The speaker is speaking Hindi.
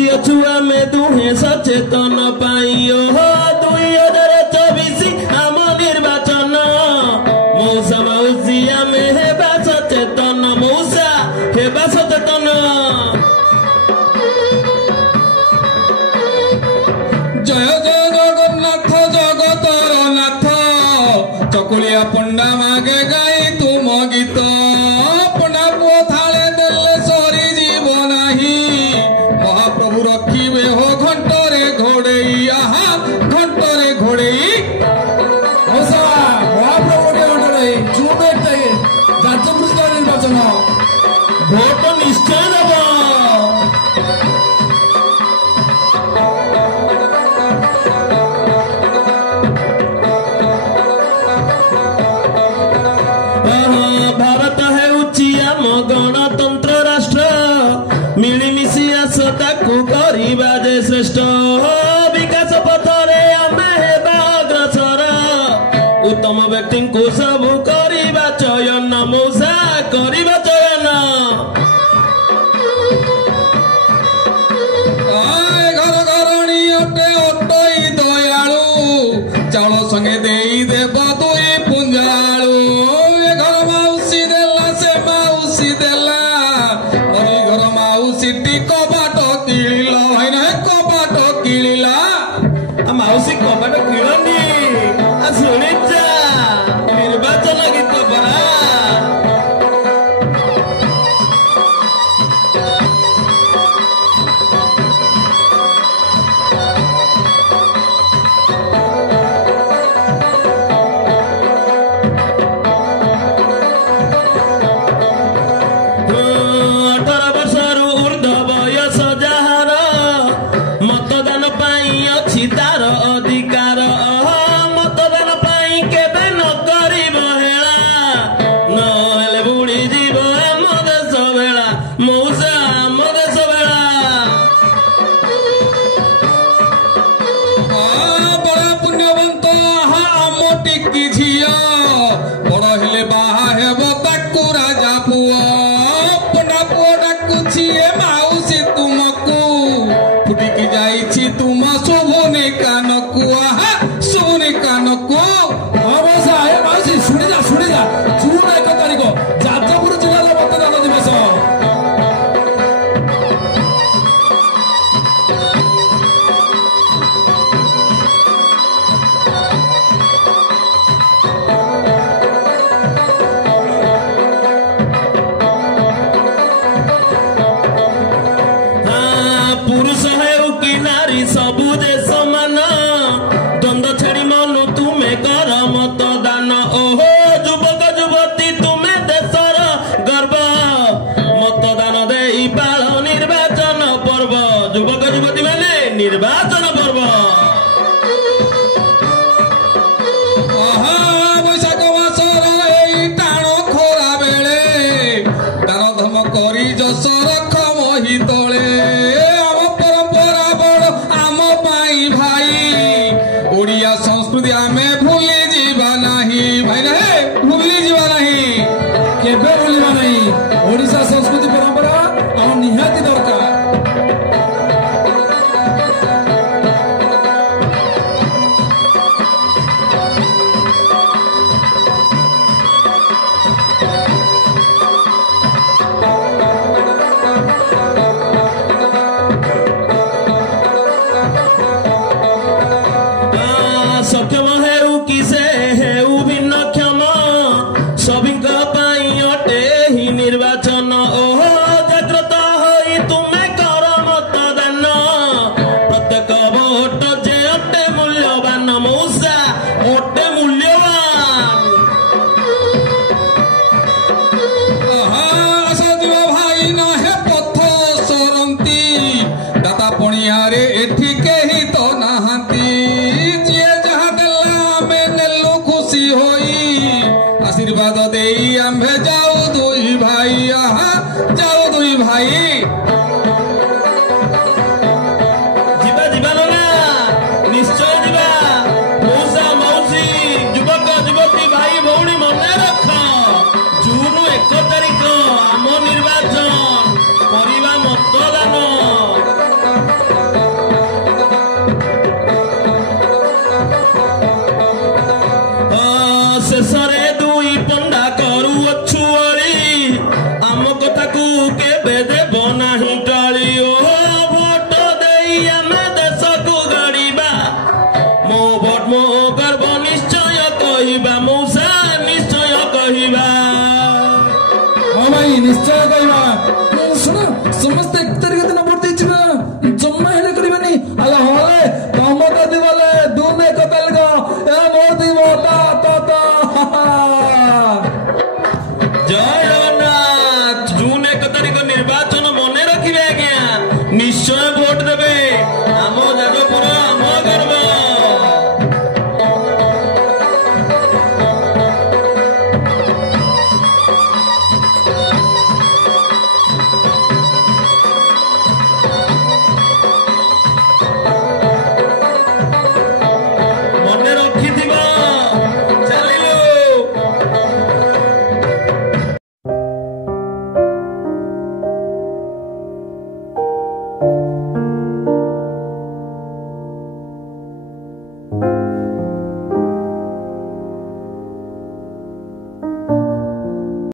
बसिअछु आमे दुहे सचेतन पाई ओहो 2024 आम निर्वाचन मौसा मौसी आमे हेबा सचेतन मौसा हेबा सचेतन जय जय जगन्नाथ जगतर नाथ चकुलिया पंडा मागे गाई तुम गीत पंडा पुओ थाले देले सरी जीव नाही महाप्रभु रखिबे हो घंटरे घोड़ेई आहा घंटरे घोड़ेई मौसा महाप्रभु घंटरे चुपे जातपुर निर्वाचन भोट निश्चय देव भारत है आम गणतंत्र राष्ट्र मिलिमिशि आस ताकू करिबा जे श्रेष्ठ विकास पथरे आमे हेबा अग्रसर उत्तम व्यक्ति को सब करिबा चयन मौसा करिबा चयन घर घरणी अटे अटई दयालु चाउल संगे देई देव दुई पुंजालु घर माउसी देला से माउसी देला मरी घर माउसी टी कबाट किलिला भाई ना कबाट किलिला माउसी कबाट किलनी शुणी जा निर्वाचन गीत परा तार अधिकार मतदान पाई केबे न करिब हेला नहेले बुड़ी जीव आम देश बेला मौसा आम देश बेला बड़ा पुण्यवंत आम टिकी झिया बड़ हेले बाहा हेब ताकू राजा पुआ पंडा पुआ डाकुछि ए माउसी तुमको फुटिकी जाइछि तुम शुभने कानको आहा शुभने कानको मौसा हे माउसी शुणी जा जून 1 तारिख जाजपुर जिला मतदान दिवस पुरुष हेउ कि नारी सबु देश मान द्वंद्व छाड़ी मनु तुमे कर मतदान ओहो युवक युवती तुमे देशर गर्व मतदान देई पाल निर्वाचन पर्व युवक युवती माने निर्वाचन पर्व बैशाख मासर एई टाण खोरा बेले दान धर्म करी जस रख मही तले ओडिया संस्कृति आमे भूली जीवा नहीं भाई ना भूली जीवा नहीं केबे भूलिबा नहीं ओडिशा संस्कृति परंपरा हम निहाती दरकार सक्षम हेउ कि से हेउ भिन्न क्षम सभिंक पाई अटे ही निर्वाचन ओहो जागृत होई तुमे कर मतदान प्रत्येक भोट जे अटे मूल्यवान मौसा अटे मूल्यवान सजीव भाई न हे पथ सरंती दाता पणियारे एठी केही तो नाहांती आशीर्वाद देई आम्भे जाऊ दुई भाई आहा जाऊ दुई भाई जीवा जीवा ना निश्चय जीवा मौसा मौसी युवक युवती भाई भौणी मने रख जून 1 तारिख आम निर्वाचन करवा मतदान ନିଶ୍ଚୟ